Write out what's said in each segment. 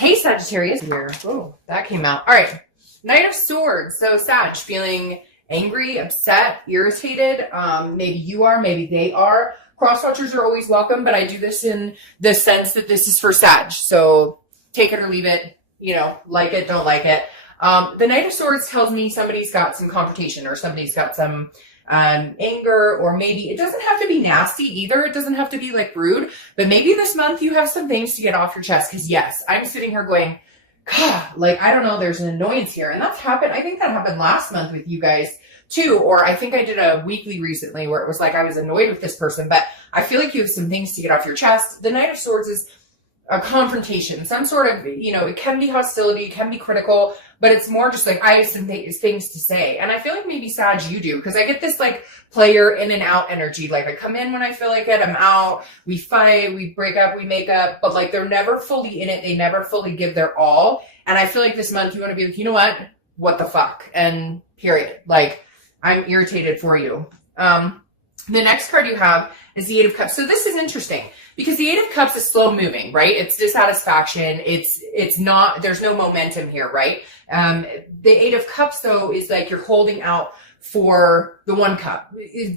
Hey, Sagittarius here. Oh, that came out. All right. Knight of Swords. So Sag, feeling angry, upset, irritated. Maybe you are, maybe they are. Cross-watchers are always welcome, but I do this in the sense that this is for Sag. So take it or leave it, like it, don't like it. The Knight of Swords tells me somebody's got some confrontation or somebody's got some anger, or maybe it doesn't have to be nasty either. It doesn't have to be like rude, but maybe this month you have some things to get off your chest. Cause yes, I'm sitting here going, God, like, I don't know, there's an annoyance here. And that's happened. I think that happened last month with you guys too. Or I think I did a weekly recently where it was like, I was annoyed with this person, but I feel like you have some things to get off your chest. The Knight of Swords is a confrontation, some sort of, it can be hostility, it can be critical, but it's more just like, I have some things to say. And I feel like maybe Sag, you do, because I get this like player in and out energy. Like I come in when I feel like it, I'm out, we fight, we break up, we make up, but like they're never fully in it. They never fully give their all. And I feel like this month you want to be like, you know what the fuck? And period. Like I'm irritated for you. The next card you have is the Eight of Cups. So this is interesting because the Eight of Cups is slow moving, right? It's dissatisfaction. It's not, there's no momentum here, right? The Eight of Cups though is like you're holding out for the one cup.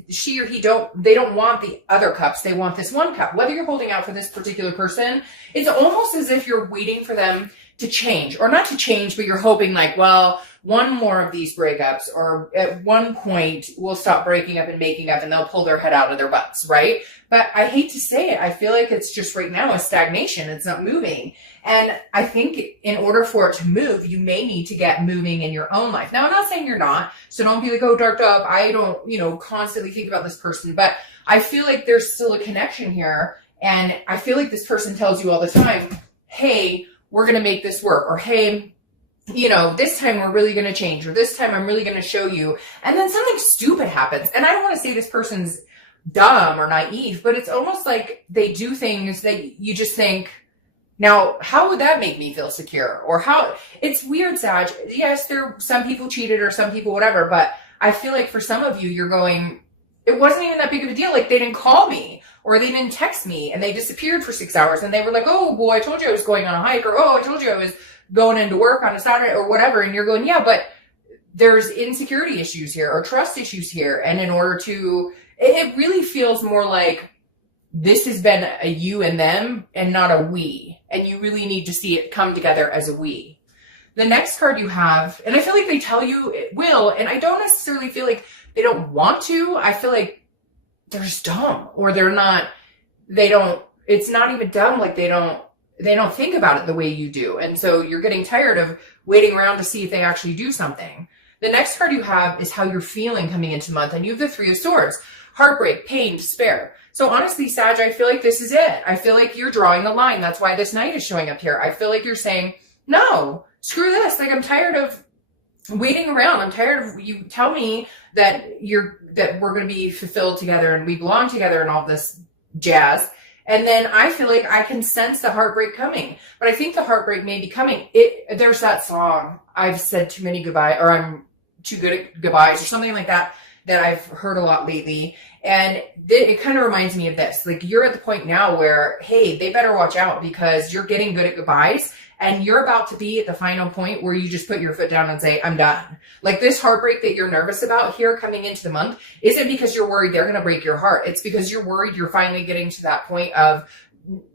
She or he they don't want the other cups. They want this one cup. Whether you're holding out for this particular person, it's almost as if you're waiting for them to change, or not to change, but you're hoping like, well, one more of these breakups, or at one point we'll stop breaking up and making up and they'll pull their head out of their butts, right? But I hate to say it. I feel like it's just right now a stagnation. It's not moving. And I think in order for it to move, you may need to get moving in your own life. Now, I'm not saying you're not, so don't be like, oh, darked up. I don't, constantly think about this person, but I feel like there's still a connection here. And I feel like this person tells you all the time, hey, we're going to make this work, or hey, this time we're really going to change, or this time I'm really going to show you. And then something stupid happens. And I don't want to say this person's dumb or naive, but it's almost like they do things that you just think, now, how would that make me feel secure? Or how, it's weird, Sag. Yes, some people cheated or some people whatever, but I feel like for some of you, you're going, it wasn't even that big of a deal. Like they didn't call me, or they didn't text me, and they disappeared for 6 hours, and they were like, oh boy, I told you I was going on a hike, or oh, I told you I was going into work on a Saturday or whatever. And you're going, yeah, but there's insecurity issues here or trust issues here. And in order to, it really feels more like this has been a you and them and not a we. And you really need to see it come together as a we. The next card you have, and I feel like they tell you it will, and I don't necessarily feel like they don't want to. I feel like they're just dumb, or it's not even dumb. Like they don't think about it the way you do. And so you're getting tired of waiting around to see if they actually do something. The next card you have is how you're feeling coming into the month. And you have the Three of Swords, heartbreak, pain, despair. So honestly, Sag, I feel like this is it. I feel like you're drawing the line. That's why this Knight is showing up here. I feel like you're saying, no, screw this. Like I'm tired of waiting around. I'm tired of you tell me that we're going to be fulfilled together and we belong together and all this jazz. And then I feel like I can sense the heartbreak coming, but I think the heartbreak may be coming. There's that song, I've said too many goodbye, or I'm too good at goodbyes, or something like that I've heard a lot lately. And it kind of reminds me of this. Like you're at the point now where, hey, they better watch out because you're getting good at goodbyes. And you're about to be at the final point where you just put your foot down and say, I'm done. Like this heartbreak that you're nervous about here coming into the month isn't because you're worried they're going to break your heart. It's because you're worried you're finally getting to that point of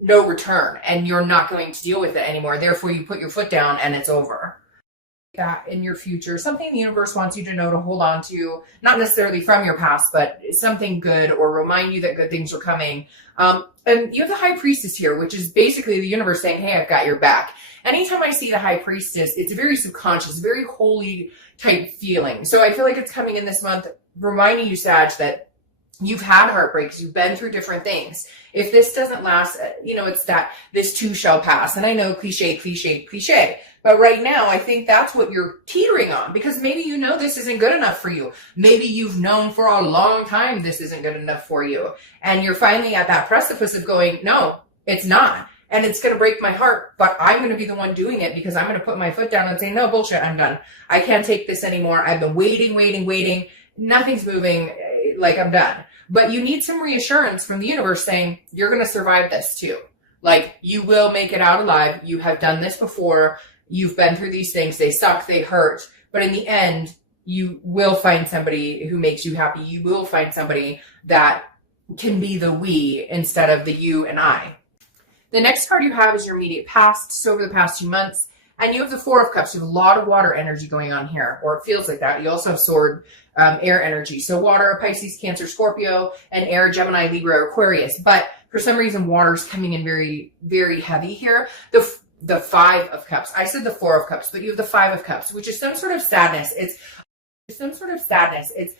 no return and you're not going to deal with it anymore. Therefore, you put your foot down and it's over. That in your future, something the universe wants you to know to hold on to, not necessarily from your past, but something good, or remind you that good things are coming. And you have the High Priestess here, which is basically the universe saying, hey, I've got your back. Anytime I see the High Priestess, it's a very subconscious, very holy type feeling. So I feel like it's coming in this month, reminding you, Sag, that you've had heartbreaks, you've been through different things. If this doesn't last, it's that this too shall pass. And I know cliche. But right now, I think that's what you're teetering on, because maybe this isn't good enough for you. Maybe you've known for a long time this isn't good enough for you. And you're finally at that precipice of going, no, it's not. And it's going to break my heart, but I'm going to be the one doing it because I'm going to put my foot down and say, no, bullshit, I'm done. I can't take this anymore. I've been waiting. Nothing's moving. Like I'm done. But you need some reassurance from the universe saying, you're going to survive this too. Like, you will make it out alive. You have done this before. You've been through these things. They suck. They hurt. But in the end, you will find somebody who makes you happy. You will find somebody that can be the we instead of the you and I. The next card you have is your immediate past. So over the past few months, and you have the Four of Cups. You have a lot of water energy going on here, or it feels like that. You also have Sword, air energy. So water, Pisces, Cancer, Scorpio, and air, Gemini, Libra, Aquarius. But for some reason, water is coming in very, very heavy here. The Five of Cups. I said the Four of Cups, but you have the Five of Cups, which is some sort of sadness. It's some sort of sadness. It's,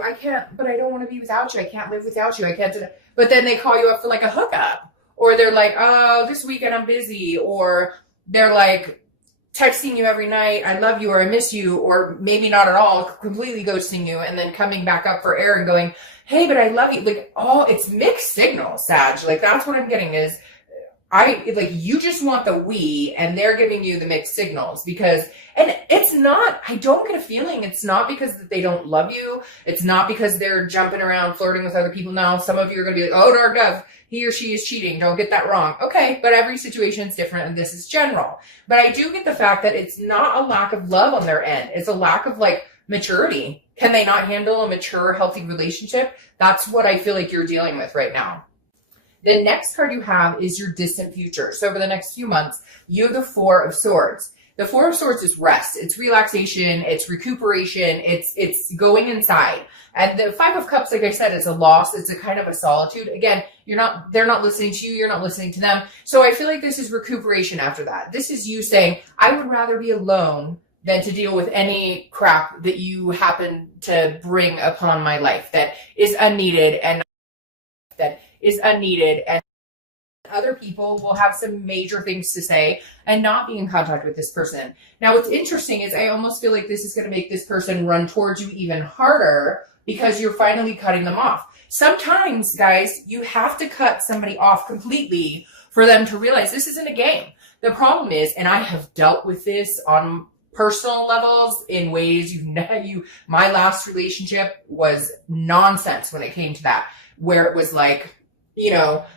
I can't, but I don't want to be without you. I can't live without you. I can't do that. But then they call you up for like a hookup, or they're like, oh, this weekend I'm busy, or they're like texting you every night, I love you, or I miss you, or maybe not at all, completely ghosting you, and then coming back up for air and going, hey, but I love you. Like, it's mixed signals, Sag. Like, that's what I'm getting is, you just want the we, and they're giving you the mixed signals because, and it's not, I don't get a feeling, it's not because they don't love you. It's not because they're jumping around flirting with other people. Now, some of you are going to be like, oh, dark dove, he or she is cheating. Don't get that wrong. Okay, but every situation is different, and this is general. But I do get the fact that it's not a lack of love on their end. It's a lack of maturity. Can they not handle a mature, healthy relationship? That's what I feel like you're dealing with right now. The next card you have is your distant future. So over the next few months, you have the Four of Swords. The Four of Swords is rest. It's relaxation. It's recuperation. It's going inside. And the Five of Cups, like I said, is a loss. It's a kind of a solitude. Again, they're not listening to you. You're not listening to them. So I feel like this is recuperation after that. This is you saying, I would rather be alone than to deal with any crap that you happen to bring upon my life that is unneeded and other people will have some major things to say and not be in contact with this person. Now, what's interesting is I almost feel like this is going to make this person run towards you even harder because you're finally cutting them off. Sometimes, guys, you have to cut somebody off completely for them to realize this isn't a game. The problem is, and I have dealt with this on personal levels in ways my last relationship was nonsense when it came to that, where it was like,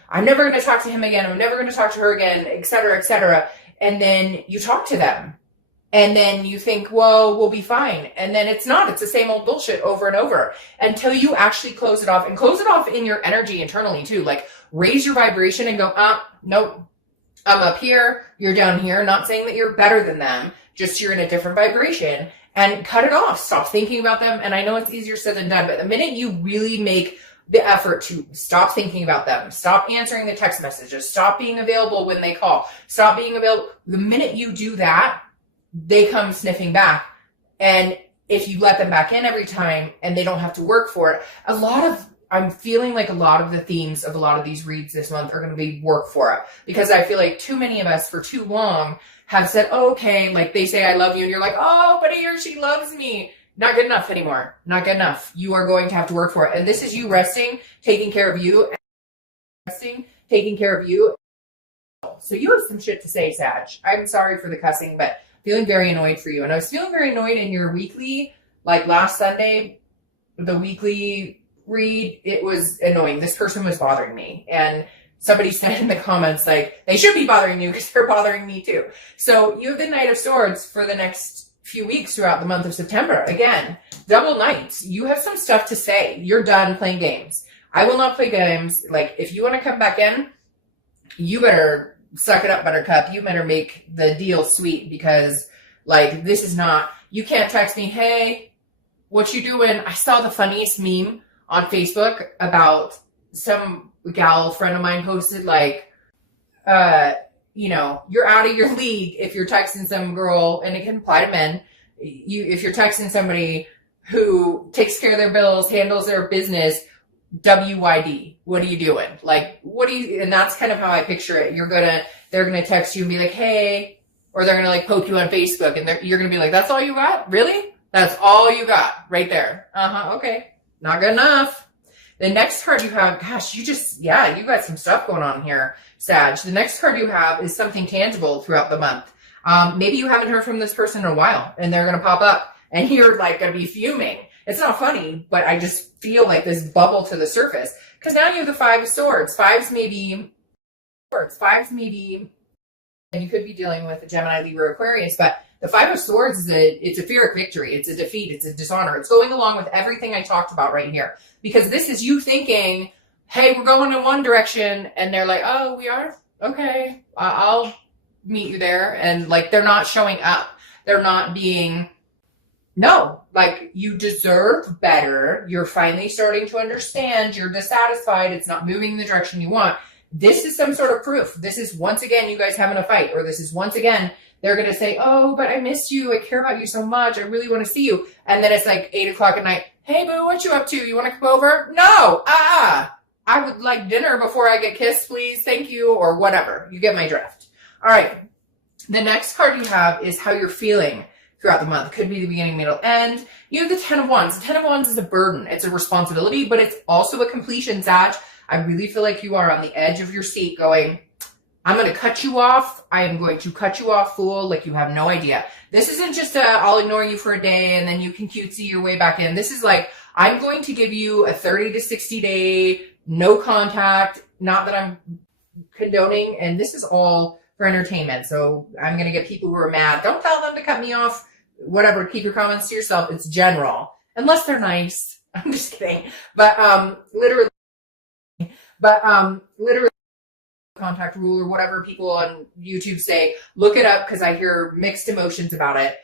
I'm never going to talk to him again. I'm never going to talk to her again, et cetera, et cetera. And then you talk to them and then you think, well, we'll be fine. And then it's not, it's the same old bullshit over and over until you actually close it off, and close it off in your energy internally too. Like, raise your vibration and go, nope, I'm up here. You're down here. Not saying that you're better than them, just you're in a different vibration, and cut it off. Stop thinking about them. And I know it's easier said than done, but the minute you really make the effort to stop thinking about them, stop answering the text messages, stop being available when they call, stop being available. The minute you do that, they come sniffing back. And if you let them back in every time and they don't have to work for it, I'm feeling like a lot of the themes of a lot of these reads this month are going to be work for it. Because I feel like too many of us for too long have said, oh, okay, like they say I love you and you're like, oh, but he or she loves me. Not good enough anymore. Not good enough. You are going to have to work for it. And this is you resting, taking care of you, resting, taking care of you. So you have some shit to say, Sag. I'm sorry for the cussing, but feeling very annoyed for you. And I was feeling very annoyed in your weekly, like last Sunday, the weekly read, it was annoying. This person was bothering me. And somebody said in the comments, like, they should be bothering you because they're bothering me too. So you have the Knight of Swords for the next few weeks throughout the month of September. Again, double knights. You have some stuff to say. You're done playing games. I will not play games. Like, if you want to come back in, you better suck it up, buttercup. You better make the deal sweet because, like, this is not, you can't text me, hey, what you doing? I saw the funniest meme on Facebook about some gal friend of mine posted, like, you're out of your league if you're texting some girl, and it can apply to men. If you're texting somebody who takes care of their bills, handles their business, WYD, what are you doing? Like, and that's kind of how I picture it. They're gonna text you and be like, hey, or they're gonna like poke you on Facebook, and you're gonna be like, that's all you got? Really? That's all you got right there. Okay. Not good enough. The next card you have, gosh, you got some stuff going on here, Sag. The next card you have is something tangible throughout the month. Maybe you haven't heard from this person in a while, and they're going to pop up, and you're like going to be fuming. It's not funny, but I just feel like this bubble to the surface. Because now you have the Five of Swords. Fives maybe Swords. Fives maybe, and you could be dealing with a Gemini, Libra, Aquarius, but the Five of Swords is it's a Pyrrhic victory. It's a defeat. It's a dishonor. It's going along with everything I talked about right here. Because this is you thinking, hey, we're going in one direction, and they're like, oh, we are? Okay, I'll meet you there. And like, they're not showing up. They're not being, no, like, you deserve better. You're finally starting to understand. You're dissatisfied. It's not moving in the direction you want. This is some sort of proof. This is once again you guys having a fight, or this is once again they're going to say, oh, but I missed you. I care about you so much. I really want to see you. And then it's like 8 o'clock at night. Hey, boo, what you up to? You want to come over? No. I would like dinner before I get kissed, please. Thank you. Or whatever. You get my drift. All right. The next card you have is how you're feeling throughout the month. Could be the beginning, middle, end. You have the 10 of Wands. The 10 of Wands is a burden. It's a responsibility, but it's also a completion, Sag. I really feel like you are on the edge of your seat going, I'm going to cut you off. I am going to cut you off, fool, like you have no idea. This isn't just I'll ignore you for a day and then you can cutesy your way back in. This is like, I'm going to give you a 30 to 60 day, no contact, not that I'm condoning, and this is all for entertainment. So I'm going to get people who are mad. Don't tell them to cut me off. Whatever, keep your comments to yourself. It's general. Unless they're nice. I'm just kidding. But literally, contact rule or whatever people on YouTube say, look it up because I hear mixed emotions about it.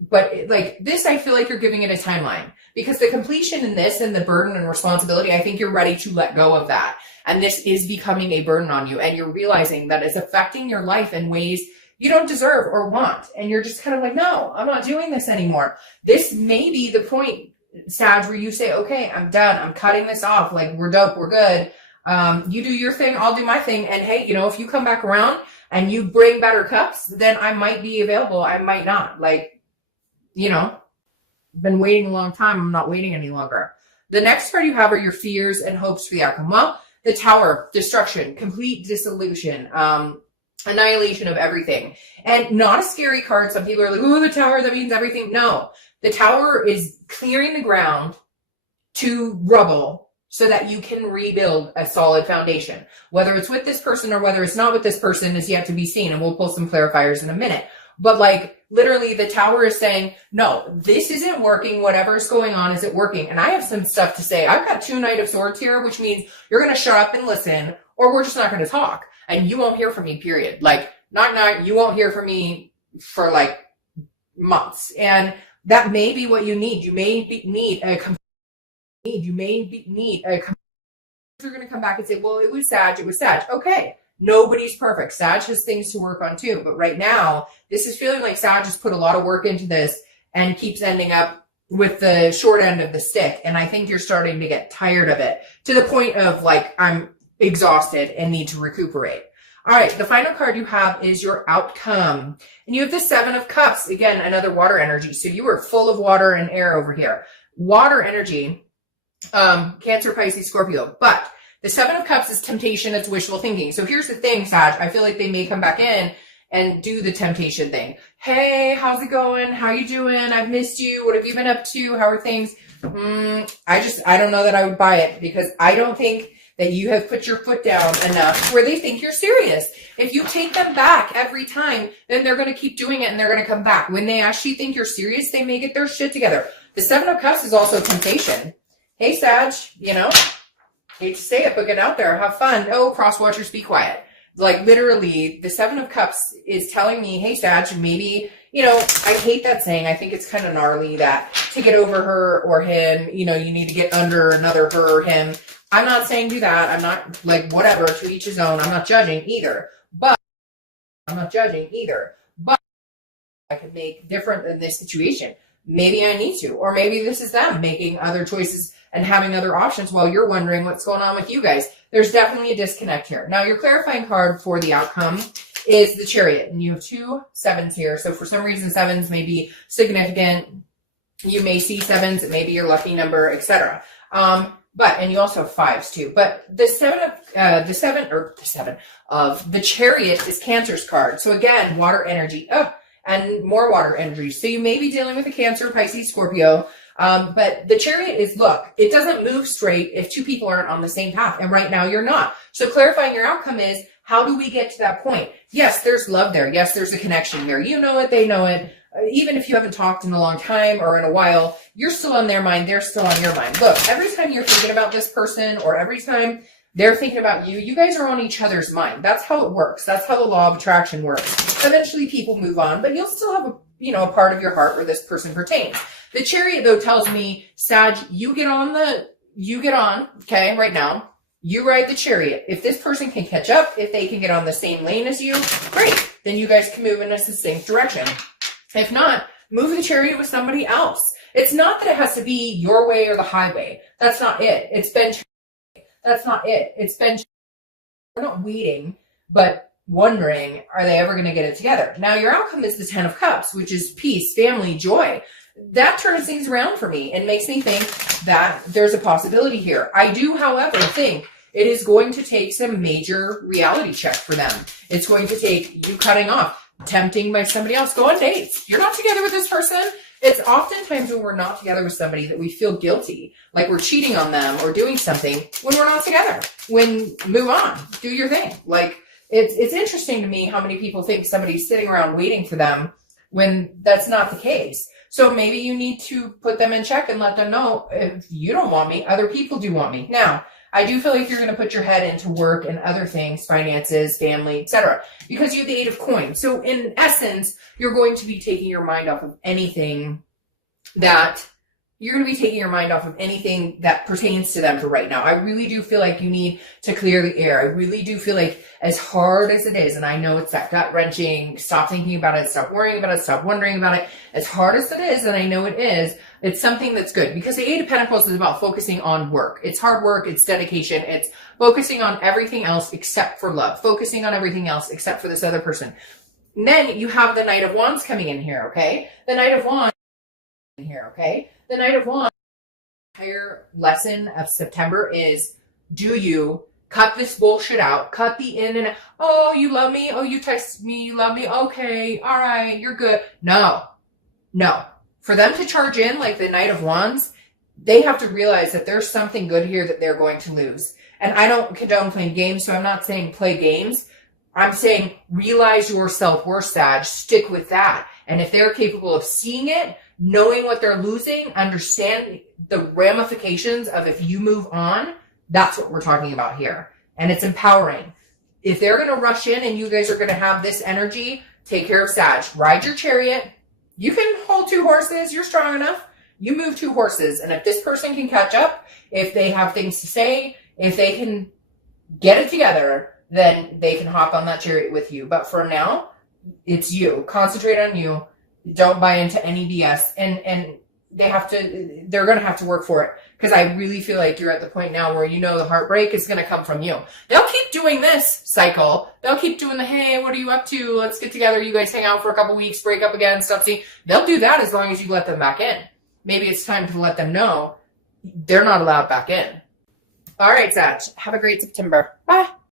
But like this, I feel like you're giving it a timeline because the completion in this and the burden and responsibility, I think you're ready to let go of that. And this is becoming a burden on you. And you're realizing that it's affecting your life in ways you don't deserve or want. And you're just kind of like, no, I'm not doing this anymore. This may be the point, Sag, where you say, okay, I'm done. I'm cutting this off. Like we're dope. We're good. You do your thing, I'll do my thing. And hey, you know, if you come back around and you bring better cups, then I might be available. I might not. Like, you know, been waiting a long time. I'm not waiting any longer. The next card you have are your fears and hopes for the outcome. Well, the Tower, destruction, complete dissolution, annihilation of everything. And not a scary card. Some people are like, oh, the Tower, that means everything. No, the Tower is clearing the ground to rubble so that you can rebuild a solid foundation. Whether it's with this person or whether it's not with this person is yet to be seen. And we'll pull some clarifiers in a minute. But like literally the Tower is saying, no, this isn't working. Whatever's going on isn't working. And I have some stuff to say. I've got 2 Knight of Swords here, which means you're going to shut up and listen, or we're just not going to talk. And you won't hear from me, period. Like, you won't hear from me for like months. And that may be what you need. You may need a you're going to come back and say, well, it was Sag. Okay. Nobody's perfect. Sag has things to work on too. But right now, this is feeling like Sag has put a lot of work into this and keeps ending up with the short end of the stick. And I think you're starting to get tired of it to the point of like, I'm exhausted and need to recuperate. All right. The final card you have is your outcome. And you have the 7 of Cups. Again, another water energy. So you are full of water and air over here. Water energy. Cancer, Pisces, Scorpio. But the 7 of Cups is temptation. It's wishful thinking. So here's the thing, Sag. I feel like they may come back in and do the temptation thing. Hey, how's it going? How you doing? I've missed you. What have you been up to? How are things? I don't know that I would buy it because I don't think that you have put your foot down enough where they think you're serious. If you take them back every time, then they're going to keep doing it and they're going to come back. When they actually think you're serious, they may get their shit together. The 7 of Cups is also temptation. Hey, Sag, you know, hate to say it, but get out there, have fun. Oh, cross watchers, be quiet. Like literally, the 7 of Cups is telling me, hey, Sag, maybe, you know, I hate that saying. I think it's kind of gnarly that to get over her or him, you know, you need to get under another her or him. I'm not saying do that. I'm not like, whatever, to each his own. I'm not judging either. But I could make different in this situation. Maybe I need to, or maybe this is them making other choices and having other options while you're wondering what's going on with you guys. There's definitely a disconnect here. Now, your clarifying card for the outcome is the Chariot, and you have 2 7s here. So for some reason, 7s may be significant. You may see 7s. It may be your lucky number, etc. And you also have 5s too. But the 7 of the Chariot is Cancer's card. So again, water energy. And more water energy. So you may be dealing with a Cancer, Pisces, Scorpio. But the Chariot is, look, it doesn't move straight if 2 people aren't on the same path. And right now you're not. So clarifying your outcome is, How do we get to that point? Yes, there's love there. Yes, there's a connection there. You know it, they know it. Even if you haven't talked in a long time or in a while, you're still on their mind. They're still on your mind. Look, every time you're thinking about this person or every time they're thinking about you, you guys are on each other's mind. That's how it works. That's how the law of attraction works. Eventually people move on, but you'll still have a part of your heart where this person pertains. The Chariot though tells me, Sag, you get on, okay, right now. You ride the Chariot. If this person can catch up, if they can get on the same lane as you, great. Then you guys can move in a distinct direction. If not, move the Chariot with somebody else. It's not that it has to be your way or the highway. That's not it. That's not it. We're not waiting, but wondering, are they ever going to get it together? Now, your outcome is the 10 of Cups, which is peace, family, joy. That turns things around for me and makes me think that there's a possibility here. I do, however, think it is going to take some major reality check for them. It's going to take you cutting off, tempting by somebody else. Go on dates. You're not together with this person. It's oftentimes when we're not together with somebody that we feel guilty, like we're cheating on them or doing something when we're not together. Move on, do your thing. Like it's interesting to me how many people think somebody's sitting around waiting for them when that's not the case. So maybe you need to put them in check and let them know, if you don't want me, other people do want me. Now, I do feel like you're going to put your head into work and other things, finances, family, etc., because you have the 8 of Coins. So in essence, you're going to be taking your mind off of anything that pertains to them for right now. I really do feel like you need to clear the air. I really do feel like, as hard as it is, and I know it's that gut wrenching, stop thinking about it, stop worrying about it, stop wondering about it. As hard as it is, and I know it is, it's something that's good, because the 8 of Pentacles is about focusing on work. It's hard work, it's dedication, it's focusing on everything else except for love, focusing on everything else except for this other person. And then you have the Knight of Wands coming in here, okay? The Knight of Wands in here, okay? The Knight of Wands, the entire lesson of September is, do you cut this bullshit out? Cut the in and out. Oh, you love me? Oh, you text me? You love me? Okay, all right, you're good. No. For them to charge in like the Knight of Wands, they have to realize that there's something good here that they're going to lose. And I don't condone playing games, so I'm not saying play games. I'm saying realize your self-worth, Sag. Stick with that. And if they're capable of seeing it, knowing what they're losing, understand the ramifications of if you move on, that's what we're talking about here. And it's empowering. If they're going to rush in and you guys are going to have this energy, take care of Sag. Ride your Chariot. You can hold 2 horses. You're strong enough. You move 2 horses. And if this person can catch up, if they have things to say, if they can get it together, then they can hop on that Chariot with you. But for now, it's you. Concentrate on you. Don't buy into any BS. And they're going to have to work for it. Because I really feel like you're at the point now where the heartbreak is going to come from you. They'll keep doing this cycle. They'll keep doing the, hey, what are you up to? Let's get together. You guys hang out for a couple weeks, break up again, stuff. See, they'll do that as long as you let them back in. Maybe it's time to let them know they're not allowed back in. All right, Sag. Have a great September. Bye.